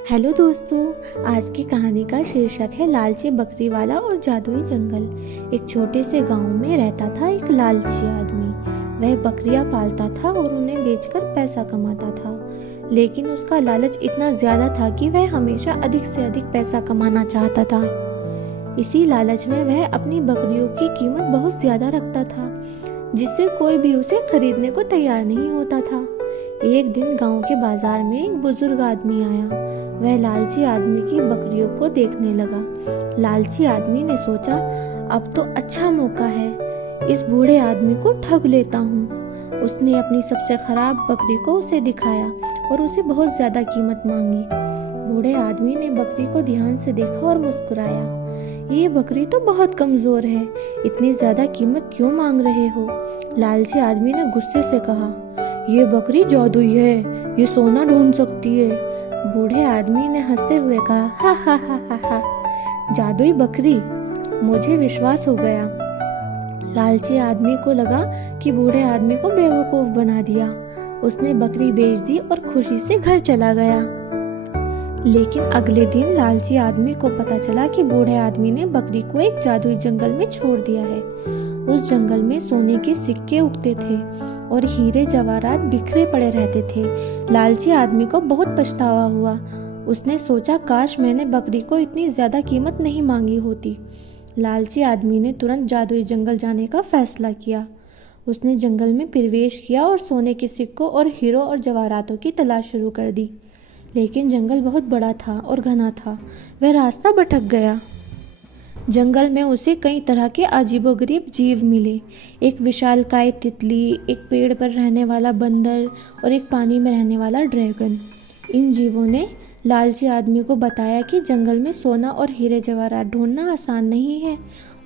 Hello दोस्तों, आज की कहानी का शीर्षक है लालची बकरी वाला और जादुई जंगल। एक छोटे से गांव में रहता था एक लालची आदमी। वह बकरियां पालता था और उन्हें बेचकर पैसा कमाता था, लेकिन उसका लालच इतना ज्यादा था कि वह हमेशा अधिक से अधिक पैसा कमाना चाहता था। इसी लालच में वह अपनी बकरियों की कीमत बहुत ज्यादा रखता था, जिससे कोई भी उसे खरीदने को तैयार नहीं होता था। एक दिन गांव के बाजार में एक बुजुर्ग आदमी आया। वह लालची आदमी की बकरियों को देखने लगा। लालची आदमी ने सोचा, अब तो अच्छा मौका है, इस बूढ़े आदमी को ठग लेता हूँ। उसने अपनी सबसे खराब बकरी को उसे दिखाया और उसे बहुत ज्यादा कीमत मांगी। बूढ़े आदमी ने बकरी को ध्यान से देखा और मुस्कुराया। ये बकरी तो बहुत कमजोर है, इतनी ज्यादा कीमत क्यों मांग रहे हो? लालची आदमी ने गुस्से से कहा, ये बकरी जादुई है, ये सोना ढूंढ सकती है। बूढ़े आदमी ने हंसते हुए कहा, हा हा हा हा हा, जादुई बकरी, मुझे विश्वास हो गया। लालची आदमी को लगा कि बूढ़े आदमी को बेवकूफ बना दिया। उसने बकरी बेच दी और खुशी से घर चला गया। लेकिन अगले दिन लालची आदमी को पता चला कि बूढ़े आदमी ने बकरी को एक जादुई जंगल में छोड़ दिया है। उस जंगल में सोने के सिक्के उगते थे और हीरे जवाहरात बिखरे पड़े रहते थे। लालची आदमी को बहुत पछतावा हुआ। उसने सोचा, काश मैंने बकरी को इतनी ज्यादा कीमत नहीं मांगी होती। लालची आदमी ने तुरंत जादुई जंगल जाने का फैसला किया। उसने जंगल में प्रवेश किया और सोने के सिक्कों और हीरों और जवाहरातों की तलाश शुरू कर दी। लेकिन जंगल बहुत बड़ा था और घना था। वह रास्ता भटक गया। जंगल में उसे कई तरह के अजीबोगरीब जीव मिले। एक विशालकाय तितली, एक पेड़ पर रहने वाला बंदर और एक पानी में रहने वाला ड्रैगन। इन जीवों ने लालची आदमी को बताया कि जंगल में सोना और हीरे जवाहरात ढूंढना आसान नहीं है।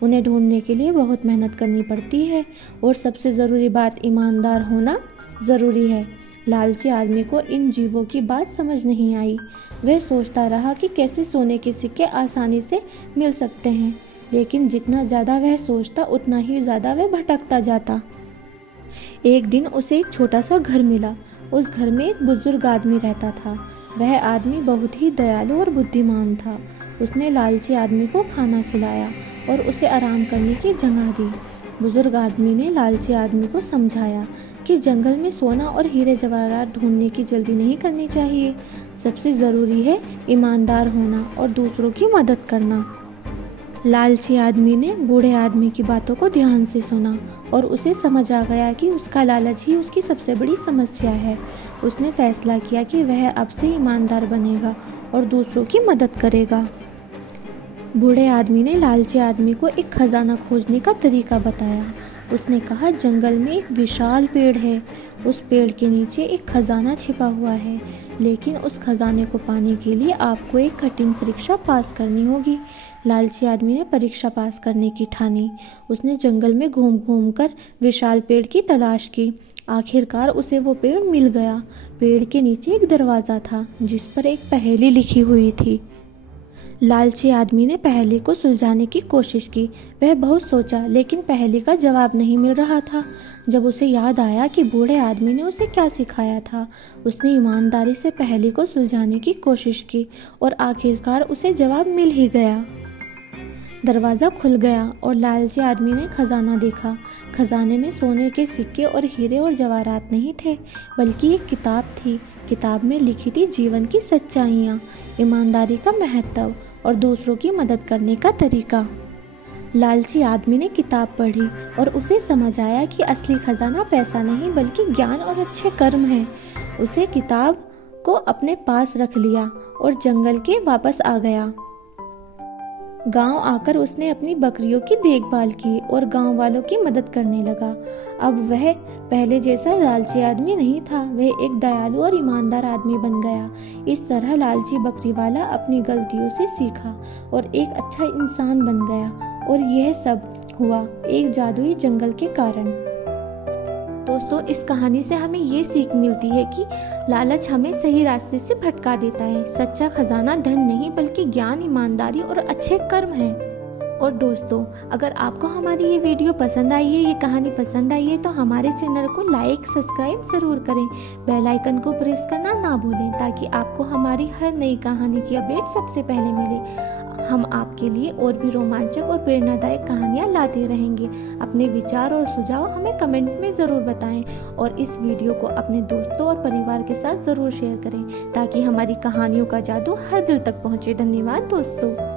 उन्हें ढूंढने के लिए बहुत मेहनत करनी पड़ती है और सबसे ज़रूरी बात, ईमानदार होना ज़रूरी है। लालची आदमी को इन जीवों की बात समझ नहीं आई। वह सोचता रहा कि कैसे सोने के सिक्के आसानी से मिल सकते हैं, लेकिन जितना ज़्यादा वह सोचता उतना ही ज़्यादा वह भटकता जाता। एक दिन उसे एक छोटा सा घर मिला। उस घर में एक बुजुर्ग आदमी रहता था। वह आदमी बहुत ही दयालु और बुद्धिमान था। उसने लालची आदमी को खाना खिलाया और उसे आराम करने की जगह दी। बुजुर्ग आदमी ने लालची आदमी को समझाया कि जंगल में सोना और हीरे जवाहरात ढूंढने की जल्दी नहीं करनी चाहिए। सबसे ज़रूरी है ईमानदार होना और दूसरों की मदद करना। लालची आदमी ने बूढ़े आदमी की बातों को ध्यान से सुना और उसे समझ आ गया कि उसका लालच ही उसकी सबसे बड़ी समस्या है। उसने फैसला किया कि वह अब से ईमानदार बनेगा और दूसरों की मदद करेगा। बूढ़े आदमी ने लालची आदमी को एक खजाना खोजने का तरीका बताया। उसने कहा, जंगल में एक विशाल पेड़ है। उस पेड़ के नीचे एक खजाना छिपा हुआ है, लेकिन उस खजाने को पाने के लिए आपको एक कठिन परीक्षा पास करनी होगी। लालची आदमी ने परीक्षा पास करने की ठानी। उसने जंगल में घूम घूम कर विशाल पेड़ की तलाश की। आखिरकार उसे वो पेड़ मिल गया। पेड़ के नीचे एक दरवाजा था जिस पर एक पहेली लिखी हुई थी। लालची आदमी ने पहेली को सुलझाने की कोशिश की। वह बहुत सोचा, लेकिन पहेली का जवाब नहीं मिल रहा था। जब उसे याद आया कि बूढ़े आदमी ने उसे क्या सिखाया था, उसने ईमानदारी से पहेली को सुलझाने की कोशिश की और आखिरकार उसे जवाब मिल ही गया। दरवाज़ा खुल गया और लालची आदमी ने खजाना देखा। खजाने में सोने के सिक्के और हीरे और जवाहरात नहीं थे, बल्कि एक किताब थी। किताब में लिखी थी जीवन की सच्चाइयाँ, ईमानदारी का महत्व और दूसरों की मदद करने का तरीका। लालची आदमी ने किताब पढ़ी और उसे समझ आया कि असली खजाना पैसा नहीं बल्कि ज्ञान और अच्छे कर्म है। उसे किताब को अपने पास रख लिया और जंगल के वापस आ गया। गांव आकर उसने अपनी बकरियों की देखभाल की और गांव वालों की मदद करने लगा। अब वह पहले जैसा लालची आदमी नहीं था, वह एक दयालु और ईमानदार आदमी बन गया। इस तरह लालची बकरी वाला अपनी गलतियों से सीखा और एक अच्छा इंसान बन गया। और यह सब हुआ एक जादुई जंगल के कारण। दोस्तों, इस कहानी से हमें ये सीख मिलती है कि लालच हमें सही रास्ते से भटका देता है। सच्चा खजाना धन नहीं बल्कि ज्ञान, ईमानदारी और अच्छे कर्म है। और दोस्तों, अगर आपको हमारी ये वीडियो पसंद आई है, ये कहानी पसंद आई है, तो हमारे चैनल को लाइक सब्सक्राइब ज़रूर करें। बेल आइकन को प्रेस करना ना भूलें ताकि आपको हमारी हर नई कहानी की अपडेट सबसे पहले मिले। हम आपके लिए और भी रोमांचक और प्रेरणादायक कहानियाँ लाते रहेंगे। अपने विचार और सुझाव हमें कमेंट में ज़रूर बताएं और इस वीडियो को अपने दोस्तों और परिवार के साथ ज़रूर शेयर करें ताकि हमारी कहानियों का जादू हर दिल तक पहुँचे। धन्यवाद दोस्तों।